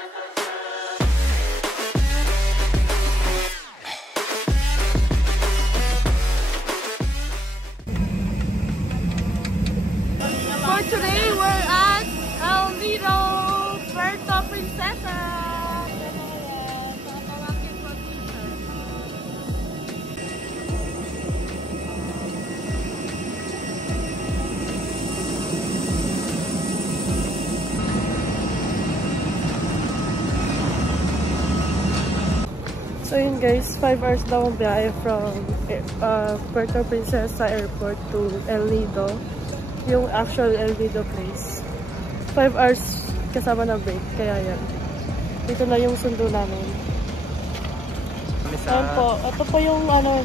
For today, we're at El Nido, Puerto Princesa. So yun guys, 5 hours daw ang biyahe from Puerto Princesa Airport to El Nido. Yung actual El Nido place. 5 hours kasama na break, kaya yan. Dito na yung sundo namin. Ayan po, ito po yung ano,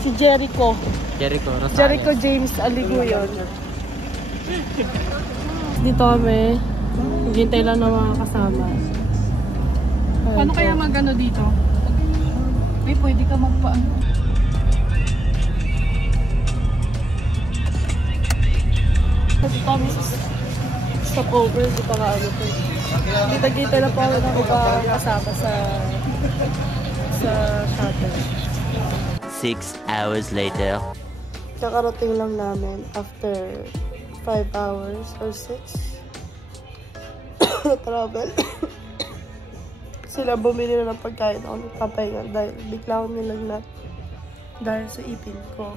si Jericho. Jericho James Aliguyon. Dito kami, hintay lang ng mga kasama. Paano kaya mag-ano dito? May pwede ka magpaano. Kasi kami sa stopover, di pa kaano po. Kita-kita na po ako ng ibang kasama sa shuttle. 6 hours later. Kakarating lang namin after 5 hours or 6 na travel. Sila bumili na ng pagkain, ako nagpapahinga dahil bigla akong nilagnat dahil sa ipin ko.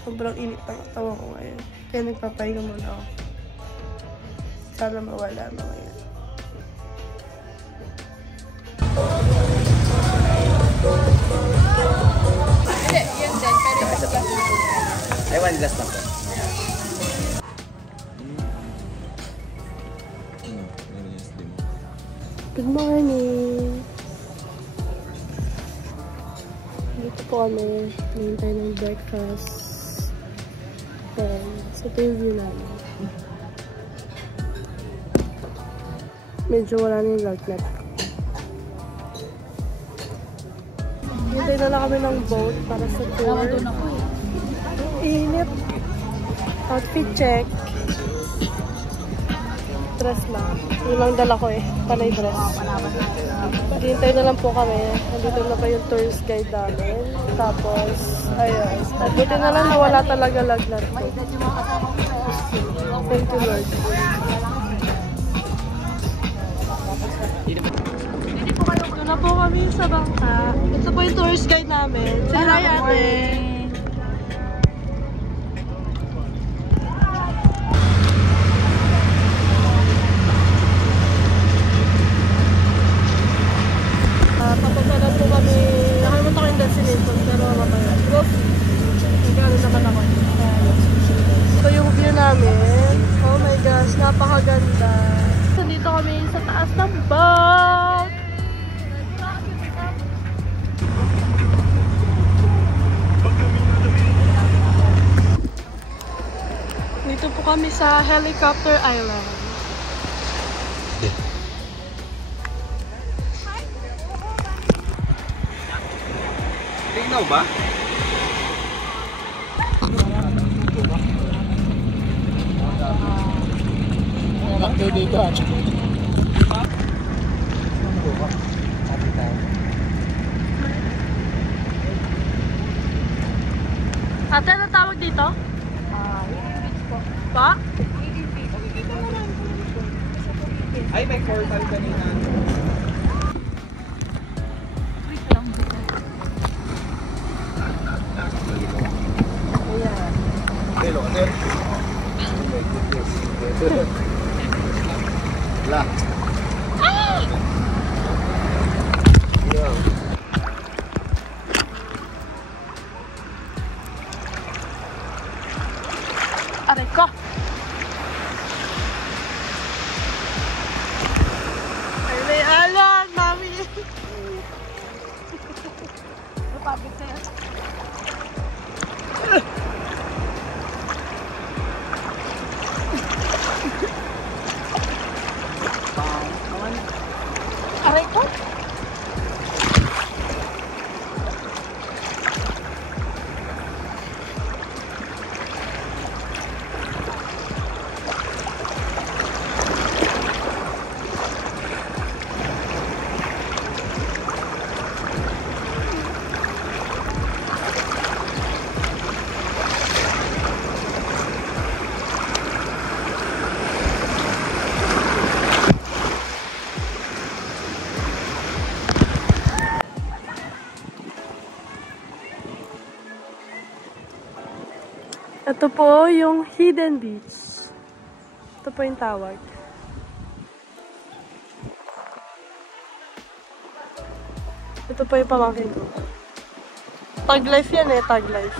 Sobrang init ang katawan ko ngayon. Kaya nagpapahinga muna ako. Sana mawala na ngayon. Hindi, yun din. Pero isa pa. Ay, one glass lang po. Good morning! Dito po kami. Nahintay ng breakfast. Then, sa ito yung view namin. Medyo wala na yung lagnat. Hintay na lang kami ng boat para sa tour. Init. Outfit check. Dress lang. Yun lang dala ko eh. Panay dress. Hintay na lang po kami. Nandito na pa yung tourist guide namin. Tapos, ayun. At buti na lang nawala talaga lagnat ko. Thank you Lord. Ito na po kami sa bangka. Ito po yung tourist guide namin. Say hi ate. Papunta na po kami. Nakalimutan ko yung destination pero mamaya. Nagkano naman ako. Ito yung view namin. Oh my gosh, napakaganda. Nandito kami sa taas ng boat. Dito po kami sa Helicopter Island. Tingnan ba? Bakit dito ah? Ate, ano tawag dito? Pa? Ay, may portal kanina. Hello, ate. La. Aray ko! Ay, may alam, mami! Napabig sa'yo. Ito po yung Hidden Beach. Ito po yung tawag. Ito po yung pamangkin ko. Tag life yan eh, tag life.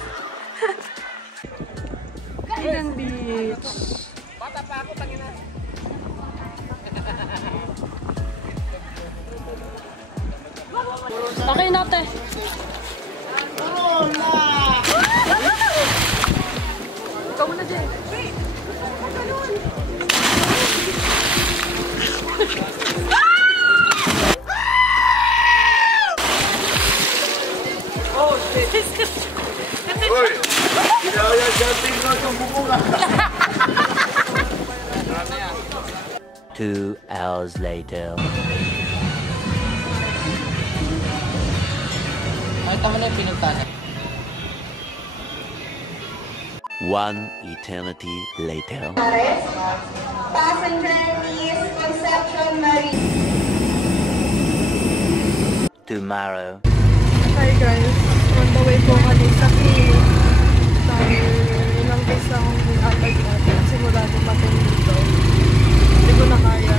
Hidden Beach. Bata pa ako, tangina. Okay natin. Ikaw muna dyan. Oh, shit. Uy! Ginawa yan, jumping ko itong bubunga. 2 hours later. Nakita mo na yung pinuntahan. 1 eternity later. Passenger is Concepcion Marie. Tomorrow. Hi guys, on the way po kami sa clinic. Dahil ilang days na akong atag natin. Simula dumating dito. Hindi ko na kaya.